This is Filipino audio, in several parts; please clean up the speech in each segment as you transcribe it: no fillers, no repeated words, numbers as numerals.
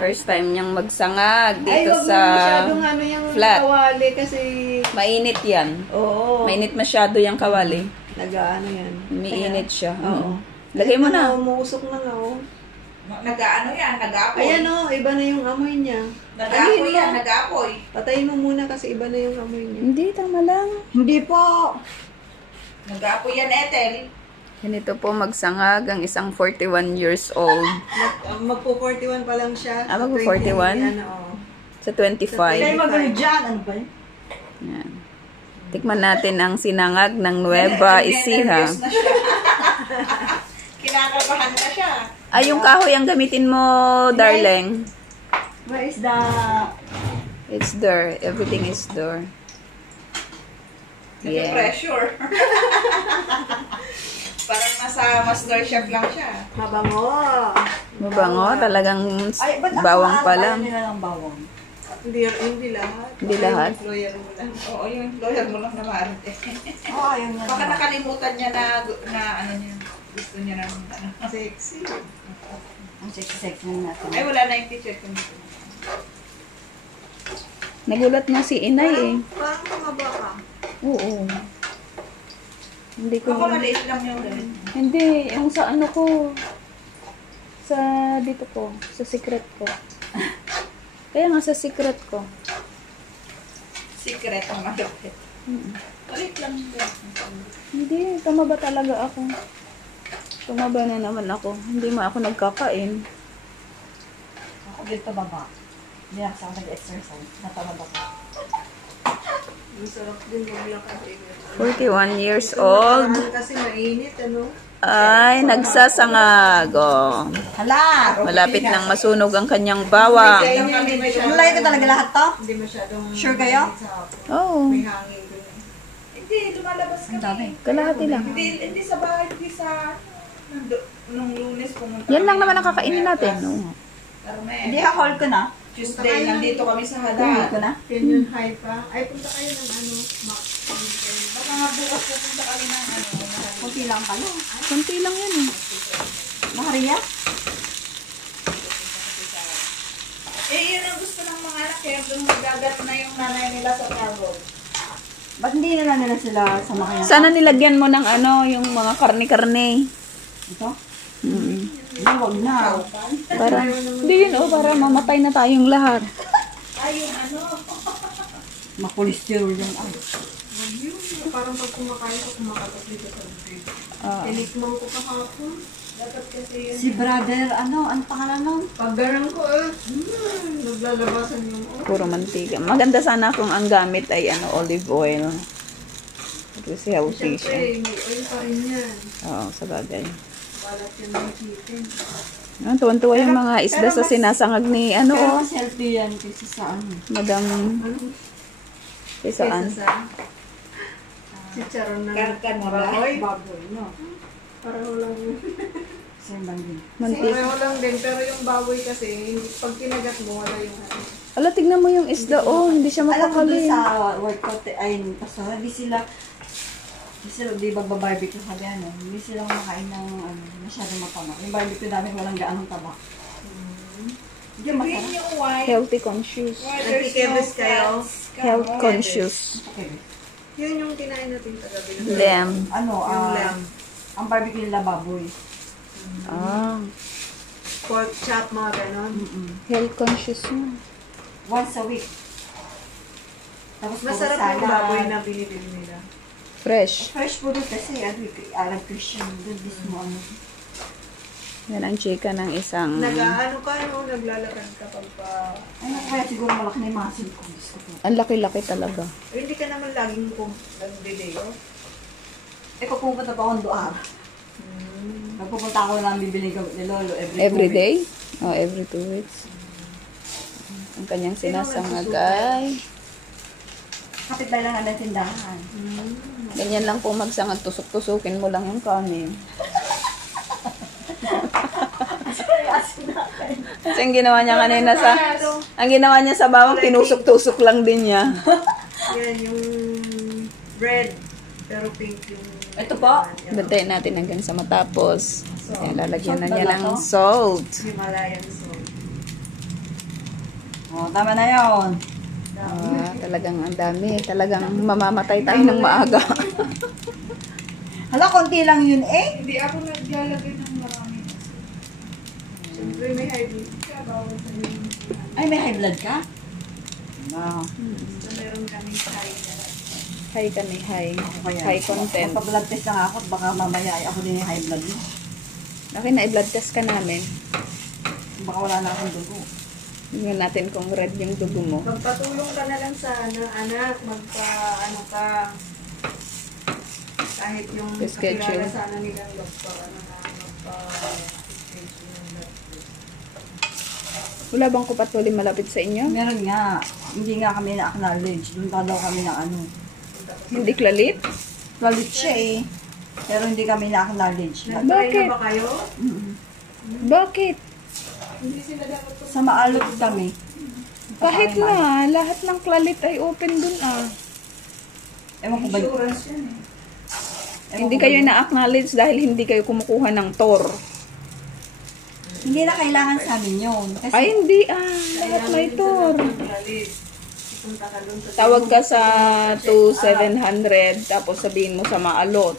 First time niyang magsangag Ay, dito wag sa mo masyadong ano yung flat. kawali kasi... Mainit yan. Oo. Mainit masyado yung kawali. Nag-ano yan. Umiinit siya. Oo. Lagay mo na. Umuusok na nga, oh. Nag-ano yan, nag-apoy. Ayan, oh, iba na yung amoy niya. Nag-apoy yan, nag-apoy. Patayin mo muna kasi iba na yung amoy niya. Hindi, tama lang. Hindi po. Nag-apoy yan, Ethel. Ganito po magsangag ang isang 41 years old. Magpo-41 pa lang siya. Ah, magpo-41? Sa 25. Ay, magano dyan. Ano ba yun? Yan. Tikman natin ang sinangag ng Nueva Ecija. Nervous na siya. Kinakabahan na siya. Ay, yung kahoy ang gamitin mo, darling. Where is the... It's there. Everything is there. Yeah. Pressure. Parang nasa master chef lang siya. Mabango. Mabango. Talagang bawang pa lang. Hindi lahat. Hindi lahat. Yung employer mo lang. Oo, yung employer mo lang na maarte. Oo, yun nga. Baka nakalimutan niya na ano niya. Gusto niya na ano. Sexy. Ang sexy-sexy na natin. Ay, wala na yung t-shirt ko dito. Nagulat nga si Inay eh. Parang tumaba ka. Oo. Hindi ko... Ako maliit lang yung ganun. Hindi, yung sa ano ko. Sa dito ko. Sa secret ko. Kaya nga sa secret ko. Secret ang malupit. Maliit lang yun. Hindi, tumaba talaga ako. Tumaba na naman ako. Hindi mo ako nagkakain. Ako dito baba. Hindi ako sa nag-exercise. Natamad ako. Masarap din maglakad. 41 years old. Kasi mainit, ano? Ay, nagsasangag. Oh. Hala! Malapit nang masunog ang kanyang bawang. Nalagay ko talaga lahat to? Hindi masyadong... Sure kayo? Oo. May hangin dun. Hindi, lumalabas kami. Kalahati lang. Hindi sa bahay, hindi sa... Nung Lunes pumunta. Yan lang naman ang kakainin natin. No? Carmen. Hindi, haul ko na. Tuesday, nandito kami sa Haul Hadad. ko na. Canyon High pa. Ay, punta kayo ng ano, Max. Baka nga bukas pupunta kami ng ano. Kunti lang pala. Kunti lang yan eh. Nakariya? Eh, yun ang gusto ng mga anak. Kaya doon magagat na yung nanay nila sa Tagog. Ba't hindi na nila sila sa makina? Sana nilagyan mo ng ano, yung mga karne-karne. Ito? Mm. Hindi, wag na. Para, hindi yun oh, para mamatay na tayong lahat. Ay, yung ano. Makolesterol yan. Ay. Parang pag kumakain ko, kumakatas dito sa bibig. Tinikman ko kahapon. Dapat kasi yun. Si brother, ano pangalan nun? Pag garang ko, naglalabasan yung Puro mantika. Maganda sana kung ang gamit ay ano, olive oil. Kasi healthy Siyempre, siya. may oil pa rin yan. Oo, sa bagay. Balat yan ng chicken. Tuwan-tuwa yung mga isda sa sinasangag ni ano Pero oh. mas healthy yan kaysa sa ano. Madam, saan? Kaysa sa chicharon na Karkan mo ba? baboy. Baboy, no? Pareho lang yun. Same bang din. Mantika. Pareho lang din, pero yung baboy kasi, pag kinagat mo, wala yung ano. Ala, tignan mo yung isda oh. Hindi siya Alam ko doon mapakali. sa workout, ay, paso, hindi sila, di ba barbecue kami, ano, hindi sila kumakain ng, ano, masyadong mataba. Yung barbecue namin walang gaanong taba. Hindi Green masarap. yung white. Healthy conscious. Why there's no Nakikibis kayo? fats. Health conscious. Okay. Yun yung kinain natin kagabi. Lamb. Ano, Yung lamb. ang barbecue nila baboy. Ah, Pork chop, mga ganon. health conscious mo. Once a week. Tapos Masarap yung baboy na binibili nila. Fresh. Fresh food kasi, Arab Christian, doon mismo, ano. Yan ang chika ng isang... Nag-ano ka, no? Naglalakad ka pag pa... Ay, kaya siguro malaki na yung mga silicone ko. Ang laki-laki talaga. Hindi ka naman laging nag-video. Eh, kung pupunta pa akong doar. Nagpupunta ako lang bibili gamit ni Lolo Every 2 day? weeks. Oh, every 2 weeks. Ang kanyang sinasangag ay... Kapit lang ang tindahan. Ganyan lang po magsangag, tusok-tusukin mo lang yung kanin. Kasi ang ginawa niya kanina sa... Ang ginawa niya sa bawang, tinusok-tusok lang din niya. Yan, yung bread. Pero pink yung... Ito po. Bantayin natin hanggang sa matapos. So, Yan, lalagyan na salt niya ba ng to? salt. Himalayan salt. Oh, tama na yun. Talagang ang dami. Talagang mamamatay tayo ng maaga. Hala, konti lang yun eh. Hindi ako naglalagay ng marami. Siyempre may high blood ka, bawal sa yung Ay, may high blood ka? Wow. so, meron kami high blood. High kami, high. Kaya, High content. magpa-blood test lang ako at baka mamaya ay ako din yung high blood mo. Okay na, i-blood test ka namin. Baka wala na akong dugo. Tingnan natin kung red yung dugo mo. Magpatulong ka na lang sa anak, ano ka, kahit yung Schedule. kakilala sana nilang doktor, magpa-schedule ng doctor. Wala bang kupatuli malapit sa inyo? Meron nga. Hindi nga kami na-acknowledge. Doon pa daw kami na ano. Hindi klalit? Lalit siya eh. Pero hindi kami na-acknowledge. Nag-try Bakit? na ba kayo? Bakit? Hindi sila dapat Sa maalot kami. Kahit na, lahat ng klalit ay open dun ah. Ewan ko ba insurance yan eh. Hindi kayo na-acknowledge dahil hindi kayo kumukuha ng TOR. Hindi na kailangan sa amin yun. Kasi Ay, hindi ah. Lahat may TOR. Punta ka doon sa Tawag ka sa 2700 tapos sabihin mo sa maalot.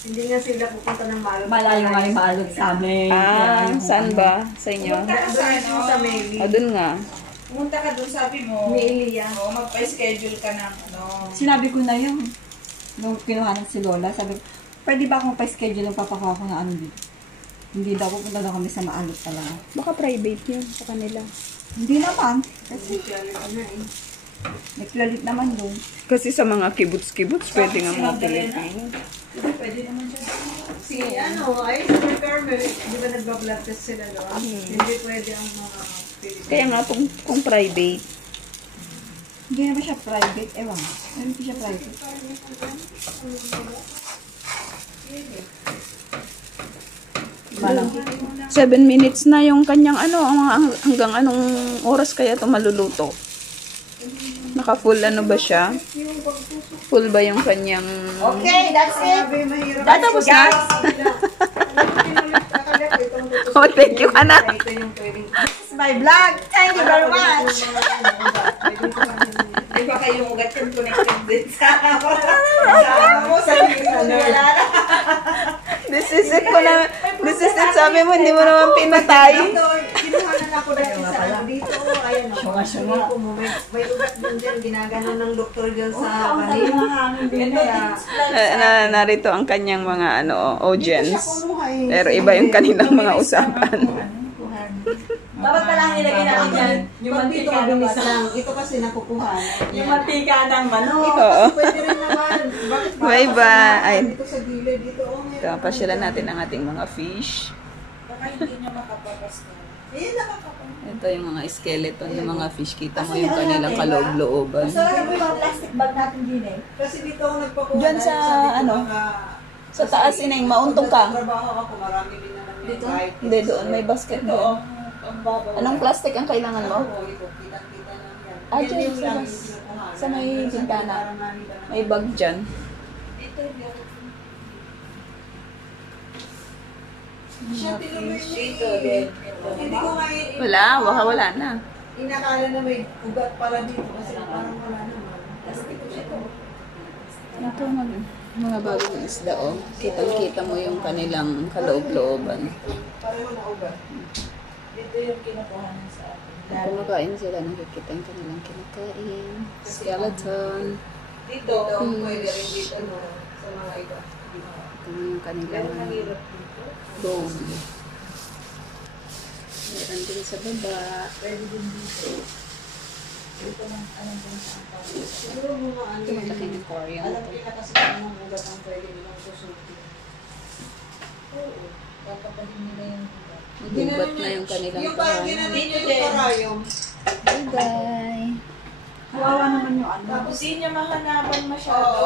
hindi nga sila pupunta ng malo. malayo nga yung maalot sa amin. Ah, Kaya yung saan ano. ba? Sa inyo? Doon sa Meli. O, dun nga. Pumunta ka doon, sabi mo. Meli yan. Oo, magpa-schedule ka ng ano. Sinabi ko na yun. Nung kinuha ng si Lola, sabi ko, pwede ba akong pa-schedule ng papakuha ko na ano dito? Hindi daw, pupunta daw kami sa maalot talaga. Baka private yun sa kanila. Hindi naman. Kasi naglalit naman doon. Kasi sa mga kibuts-kibuts, pwede nga mga Pilipino. Pwede naman siya. Si ay sa Carmel, di ba nagba-blood test sila doon? Hindi pwede ang mga Pilipino. Kaya nga kung private, Hindi naman siya private. Ewan. Ano po siya private? Balang. 7 minutes na yung kanyang hanggang anong oras kaya ito maluluto? Naka-full ano ba siya? Full ba yung kanyang... Okay, that's it. Sabi, mahirap. Tatapos na? Oh, thank you, anak. Ito yung pwedeng... This is my vlog. Thank you very much. Di ba kayo ugat yung connected din sa Mo sa wala na. This is it sabi mo, hindi mo naman pinatay. Dito, kinuha na ako dati sa ano dito. Ayan o. Sunga-sunga. May ugat din dyan. Ginaganon ng doktor dyan sa panin. Narito ang kanyang mga audience. Pero iba yung kanilang mga usapan. Dapat pala nilagay natin dyan. Yung Pag dito, mantika ng mabilis manok. lang. Ito kasi nakukuha. Yung mantika ng manok. Oo. Pwede rin naman. Bakit ba? Bye-bye. Ay. Dito sa gilid. Dito. Ito, pasyalan natin ang ating mga fish. baka hindi niya makapapas ka. Ayan, nakakapang. Ito yung mga skeleton ng mga fish. Kita mo yung kanilang kaloob-looban. Masarap po yung plastic bag natin din eh. Kasi dito ako nagpakuha. Diyan sa, dahil sabi ko, ano? baka- Sa taas, ineng, mauntong ka. Trabaho ako, marami din naman yung Dito? kahit- Hindi, doon. May basket doon. Ang babaw. Anong plastic ang kailangan mo? Oo, ito, kitang-kita lang yan. Ah, Yan dyan, yung sa lang bas- yung kinukuha. sa may Kasi bintana. parang nakita na- May bag dyan. Ito yung Siya, tinuloy niya Ito eh. din. Hindi ko nga Wala, baka wala na. inakala na may ugat pala dito kasi parang wala naman. Ito, mga bagong isda, oh. Kitang-kita mo yung kanilang kaloob-looban. Parang na ugat. Dito yung kinukuha niya sa akin. Kumakain sila, nakikita yung kanilang kinakain. Skeleton. Dito, pwede rin dito no, sa mga iba. Ito yung kanilang Pero mahirap dito. bone. Meron din sa baba. Pwede din dito. Dito lang, anong kung saan pa. Siguro mga ano Ito malaking yun. aquarium. Alam nila kasi kung anong ugat ang pwede nilang susukin. Oo. Papapahin nila yung ugat. Magubat na yung kanilang Yung parang kahanan. ginanong niya yung karayom. Bye-bye! Kawawa naman yung ano. Tapos hindi niya mahanapan masyado.